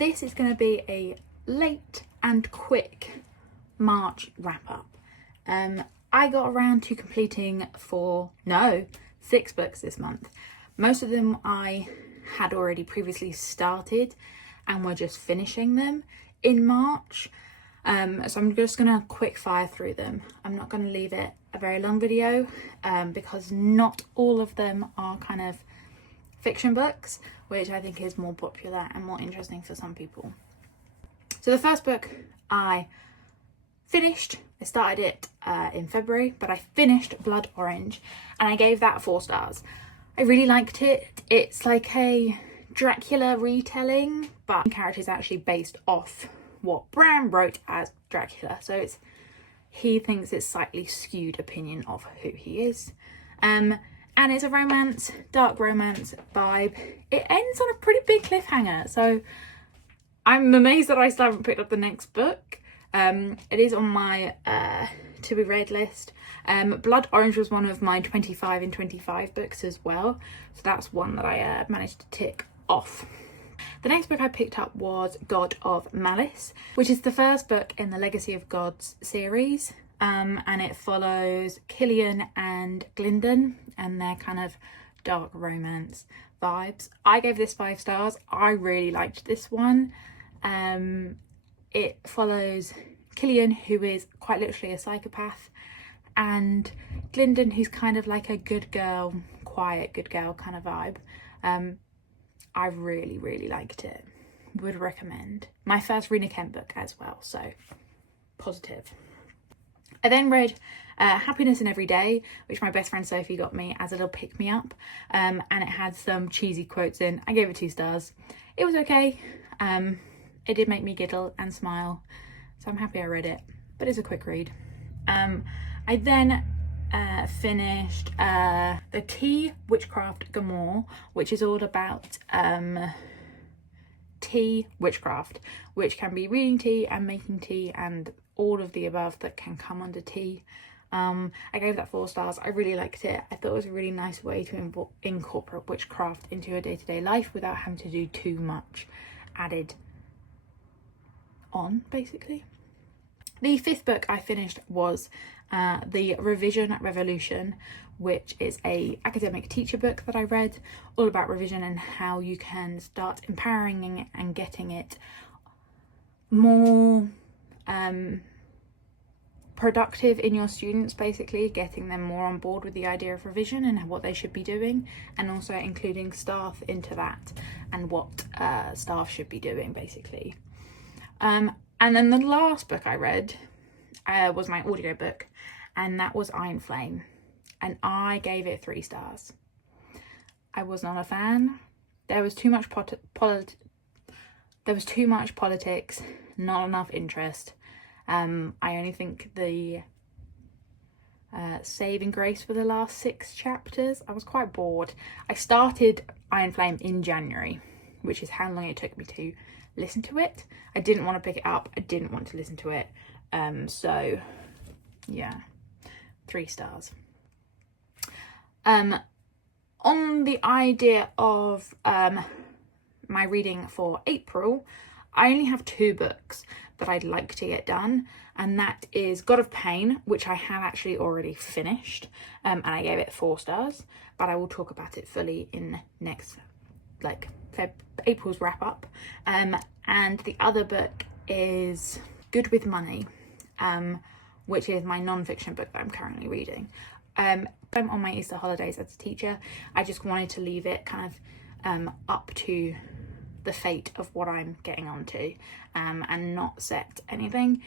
this is going to be a late and quick March wrap up. I got around to completing 6 books this month. Most of them I had already previously started and were just finishing them in March. So I'm just gonna quick fire through them. I'm not gonna leave it a very long video because not all of them are kind of fiction books, which I think is more popular and more interesting for some people. So the first book I finished, I started it in February, but I finished Blood Orange and I gave that 4 stars. I really liked it. It's like a Dracula retelling, but the character is actually based off what Bram wrote as Dracula, so he thinks it's slightly skewed opinion of who he is. And it's a romance, dark romance vibe. It ends on a pretty big cliffhanger, so I'm amazed that I still haven't picked up the next book. It is on my to be read list. Blood Orange was one of my 25 in 25 books as well, so that's one that I managed to tick off. The next book I picked up was God of Malice, which is the first book in the Legacy of Gods series, and it follows Killian and Glyndon and their kind of dark romance vibes. I gave this 5 stars. I really liked this one. It follows Killian, who is quite literally a psychopath, and Glyndon, who's kind of like a good girl, quiet good girl kind of vibe. I really liked it. Would recommend. My first Rena Kent book as well, so positive. I then read Happiness in Every Day, which my best friend Sophie got me as a little pick-me-up, and it had some cheesy quotes in. I gave it 2 stars. It was okay. It did make me giggle and smile, so I'm happy I read it, but it's a quick read. I then finished the Tea Witchcraft Gomorrah, which is all about tea witchcraft, which can be reading tea and making tea and all of the above that can come under tea. I gave that 4 stars. I really liked it. I thought it was a really nice way to incorporate witchcraft into your day-to-day life without having to do too much added on, basically. The 5th book I finished was The Revision Revolution, which is a academic teacher book that I read, all about revision and how you can start empowering and getting it more productive in your students, basically getting them more on board with the idea of revision and what they should be doing, and also including staff into that and what staff should be doing, basically. And then the last book I read was my audiobook, and that was Iron Flame, and I gave it 3 stars. I was not a fan. There was too much politics, not enough interest. I only think the saving grace for the last 6 chapters. I was quite bored. I started Iron Flame in January, which is how long it took me to listen to it. I didn't want to pick it up. I didn't want to listen to it. So yeah, 3 stars. On the idea of my reading for April, I only have 2 books that I'd like to get done, and that is God of Pain, which I have actually already finished, and I gave it 4 stars, but I will talk about it fully in next, April's wrap up. And the other book is Good with Money, which is my non-fiction book that I'm currently reading. I'm on my Easter holidays as a teacher. I just wanted to leave it kind of up to the fate of what I'm getting onto, and not set anything.